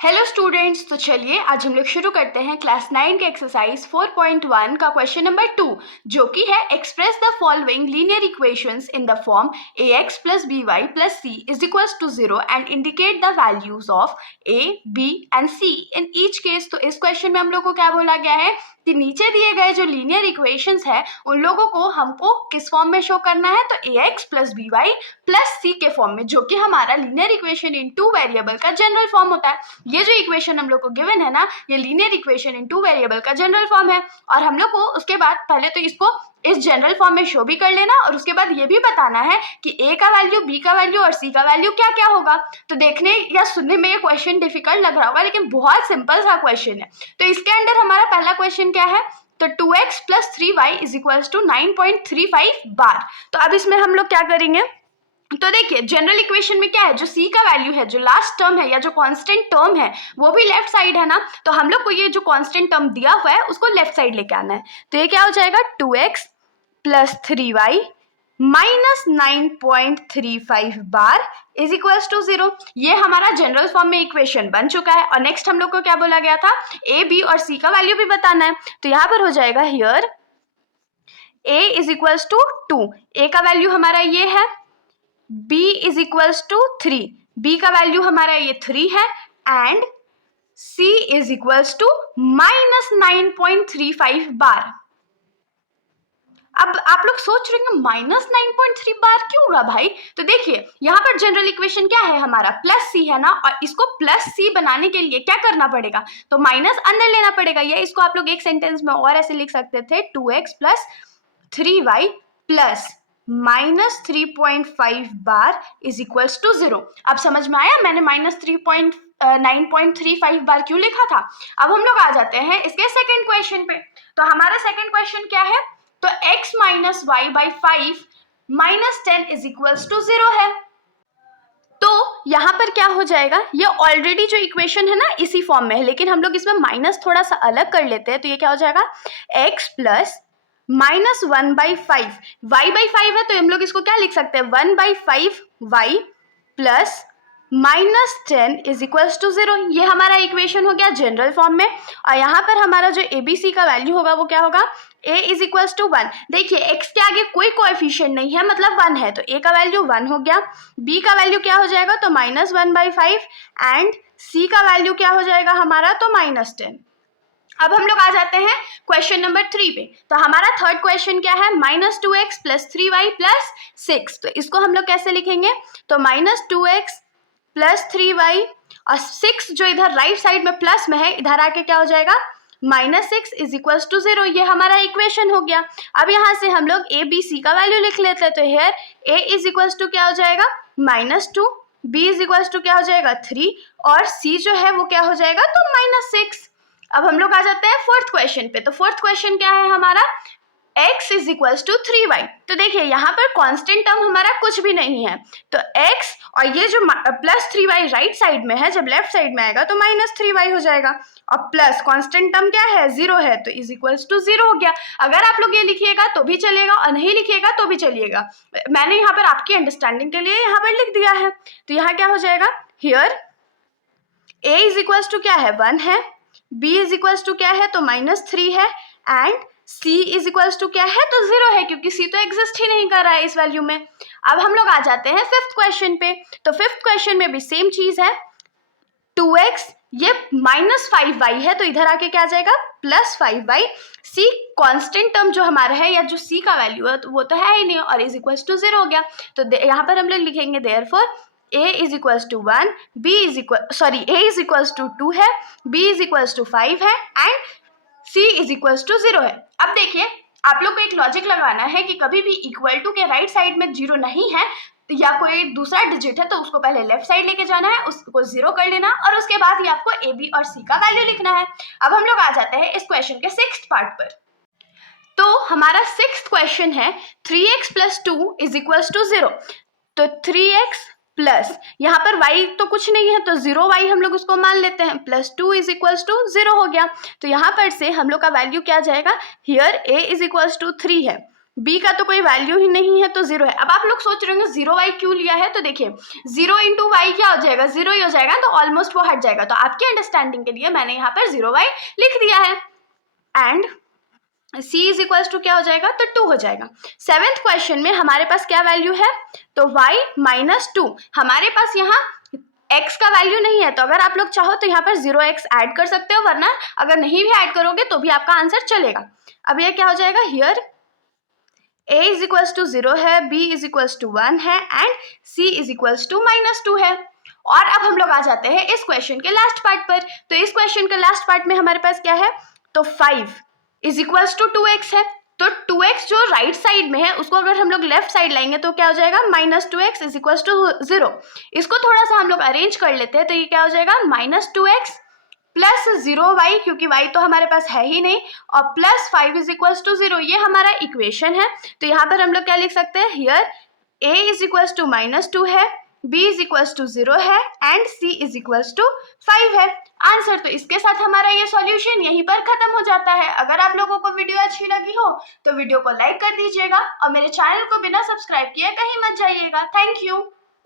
Hello students, तो चलिए आज हम लोग शुरू करते हैं क्लास 9 के एक्सरसाइज 4.1 का क्वेश्चन नंबर 2, जो कि है express the following linear equations in the form ax plus B y plus c is equals to 0 and indicate the values of a, b and c in each case. तो इस question में हम लोग को क्या बोला गया है कि नीचे दिए गए जो लीनियर इक्वेशंस है उन लोगों को हमको किस फॉर्म में शो करना है, तो ax plus B y plus C के फॉर्म में, जो कि हमारा linear equation in two variable का जनरल फॉर्म होता है। ये जो इक्वेशन हम लोग को गिवन है ना, ये linear equation in two variable का जनरल फॉर्म है। और हम लोग को उसके बाद पहले तो इसको इस जनरल फॉर्म में शो भी कर लेना और उसके बाद ये भी बताना है कि ए का वैल्यू, बी का वैल्यू और सी का वैल्यू क्या क्या होगा। तो देखने या सुनने में ये क्वेश्चन डिफिकल्ट लग रहा होगा, लेकिन बहुत सिंपल सा क्वेश्चन है। तो इसके अंदर हमारा पहला क्वेश्चन क्या है, तो 2x plus 3y is equals to 9.35 bar. तो अब इसमें हम लोग क्या करेंगे, तो देखिए जनरल इक्वेशन में क्या है, जो c का वैल्यू है, जो लास्ट टर्म है या जो कांस्टेंट टर्म है वो भी लेफ्ट साइड है ना, तो हम लोग को ये जो कांस्टेंट टर्म दिया हुआ है उसको लेफ्ट साइड लेके आना है। तो ये क्या हो जाएगा, 2x plus 3y minus 9.35 bar is equals to 0। ये हमारा जनरल फॉर्म में इक्वेशन बन चुका है। और नेक्स्ट हम लोग को क्या बोला गया था, a, b और c का वैल्यू भी बताना है। तो यहाँ पर हो जाएगा here a is equals to 2, a का वैल्यू हमारा ये है, b is equals to 3, b का वैल्यू हमारा ये 3 है, and c is equals to minus 9.35 bar. अब आप लोग सोच रहे हैं माइनस 9.3 बार क्यों होगा भाई, तो देखिए यहाँ पर जनरल इक्वेशन क्या है हमारा, प्लस सी है ना, और इसको प्लस सी बनाने के लिए क्या करना पड़ेगा, तो माइनस अंदर लेना पड़ेगा। या इसको आप लोग एक सेंटेंस में और ऐसे लिख सकते थे, 2x plus 3y plus minus 3.5 bar is equals to 0। अब समझ में आया मैंने माइनस 9.35 बार क्यों लिखा था। अब हम लोग आ जाते हैं इसके सेकंड क्वेश्चन पे। तो हमारा सेकंड क्वेश्चन क्या है, तो x minus y by 5 minus 10 is equals to 0 है। तो यहाँ पर क्या हो जाएगा, ये ऑलरेडी जो इक्वेशन है ना इसी फॉर्म में है, लेकिन हम लोग इसमें माइनस थोड़ा सा अलग कर लेते हैं। तो ये क्या हो जाएगा, x plus minus 1/5, y by 5 है तो हम लोग इसको क्या लिख सकते हैं, 1/5 y plus minus 10 is equals to 0। ये हमारा इक्वेशन हो गया जनरल फॉर्म में। और यहाँ पर हमारा जो ए बी सी का वैल्यू होगा वो क्या होगा, a इज इक्वल्स टू 1। देखिए x के आगे कोई कोएफिशिएंट नहीं है, मतलब 1 है, तो a का वैल्यू 1 हो गया, b का वैल्यू क्या हो जाएगा, तो माइनस 1/5, एंड c का वैल्यू क्या हो जाएगा हमारा, तो माइनस 10। अब हम लोग आ जाते हैं क्वेश्चन नंबर 3 पे। तो हमारा थर्ड क्वेश्चन क्या है, minus 2x plus 3y plus 6। तो इसको हम लोग कैसे लिखेंगे, तो माइनस 2x प्लस 3y और 6 जो इधर राइट साइड में प्लस में है, इधर आके क्या हो जाएगा, माइनस 6 इज इक्वल्स टू 0। ये हमारा इक्वेशन हो गया। अब यहाँ से हम लोग a b c का वैल्यू लिख लेते हैं। तो here a is equals to क्या हो जाएगा, -2, b इज इक्वल्स टू क्या हो जाएगा 3, और c जो है वो क्या हो जाएगा, तो -6। अब हम लोग आ जाते हैं फोर्थ क्वेश्चन पे। तो फोर्थ क्वेश्चन क्या है हमारा, x is equals to 3y। तो देखिए यहाँ पर कांस्टेंट टर्म हमारा कुछ भी नहीं है, तो x और ये जो प्लस 3y राइट साइड में है, जब लेफ्ट साइड में आएगा तो माइनस 3y हो जाएगा, और प्लस कांस्टेंट टर्म क्या है, 0 है, तो इज इक्वल्स टू 0 हो गया। अगर आप लोग ये लिखिएगा तो भी चलेगा और नहीं लिखिएगा तो भी चलिएगा, मैंने यहाँ पर आपकी अंडरस्टैंडिंग के लिए यहाँ पर लिख दिया है। तो यहाँ क्या हो जाएगा, here a is equals to क्या है, 1 है, b इज इक्वल्स टू क्या है, तो -3 है, and c is equals to क्या है, तो 0 है, क्योंकि c तो एग्जिस्ट ही नहीं कर रहा है इस वैल्यू में। अब हम लोग आ जाते हैं फिफ्थ क्वेश्चन पे। तो फिफ्थ क्वेश्चन में भी सेम चीज है, 2x ये -5y है, तो इधर आके क्या आ जाएगा, +5y। c कांस्टेंट टर्म जो हमारा है या जो c का वैल्यू है तो वो तो है ही नहीं, और इज इक्वल्स टू 0 हो गया। तो यहाँ पर हम लोग लिखेंगे therefore a is equals to 1, a is equals to 2 है, b इज इक्वल्स टू 5 है, and c is equals to 0 है। अब देखिए आप लोग को एक लॉजिक लगाना है कि कभी भी इक्वल टू के राइट साइड में 0 नहीं है या कोई दूसरा डिजिट है तो उसको पहले लेफ्ट साइड लेके जाना है, उसको 0 कर लेना, और उसके बाद ही आपको a b और c का वैल्यू लिखना है। अब हम लोग आ जाते हैं इस क्वेश्चन के सिक्स्थ पार्ट पर। तो हमारा सिक्स्थ क्वेश्चन है 3x plus 2 is equals to 0। तो 3x प्लस यहाँ पर y तो कुछ नहीं है, तो 0y हम लोग उसको मान लेते हैं, प्लस 2 इज इक्वल्स टू 0 हो गया। तो यहाँ पर से हम लोग का वैल्यू क्या आ जाएगा, here a is equals to 3 है, b का तो कोई वैल्यू ही नहीं है तो 0 है। अब आप लोग सोच रहे होंगे 0y क्यों लिया है, तो देखिए 0 इंटू वाई क्या हो जाएगा, 0 ही हो जाएगा, तो ऑलमोस्ट वो हट जाएगा। तो आपके अंडरस्टैंडिंग के लिए मैंने यहाँ पर 0y लिख दिया है। And c is equals to क्या हो जाएगा, तो 2 हो जाएगा। 7th क्वेश्चन में हमारे पास क्या वैल्यू है, तो y माइनस 2। हमारे पास यहाँ x का वैल्यू नहीं है, तो अगर आप लोग चाहो तो यहाँ पर 0x ऐड कर सकते हो, वरना अगर नहीं भी ऐड करोगे तो भी आपका आंसर चलेगा। अब ये क्या हो जाएगा, here a is equals to 0 है, b इज इक्वल्स टू 1 है and c is equals to minus 2 है। और अब हम लोग आ जाते हैं इस क्वेश्चन के लास्ट पार्ट पर। तो इस क्वेश्चन के लास्ट पार्ट में हमारे पास क्या है, तो 5 इज इक्वल्स टू 2x है। तो 2x जो राइट साइड में है उसको अगर हम लोग लेफ्ट साइड लाएंगे तो क्या हो जाएगा, minus 2x is equals to 0। इसको थोड़ा सा हम लोग अरेंज कर लेते हैं, तो ये क्या हो जाएगा, माइनस 2x प्लस 0y, क्योंकि y तो हमारे पास है ही नहीं, और प्लस 5 इज इक्वल्स टू 0। ये हमारा इक्वेशन है। तो यहाँ पर हम लोग क्या लिख सकते हैं, here a is equals to minus 2 है, b इज इक्वल्स टू 0 है and c is equals to 5 है। आंसर तो इसके साथ हमारा ये सॉल्यूशन यहीं पर खत्म हो जाता है। अगर आप लोगों को वीडियो अच्छी लगी हो तो वीडियो को लाइक कर दीजिएगा और मेरे चैनल को बिना सब्सक्राइब किए कहीं मत जाइएगा। Thank you.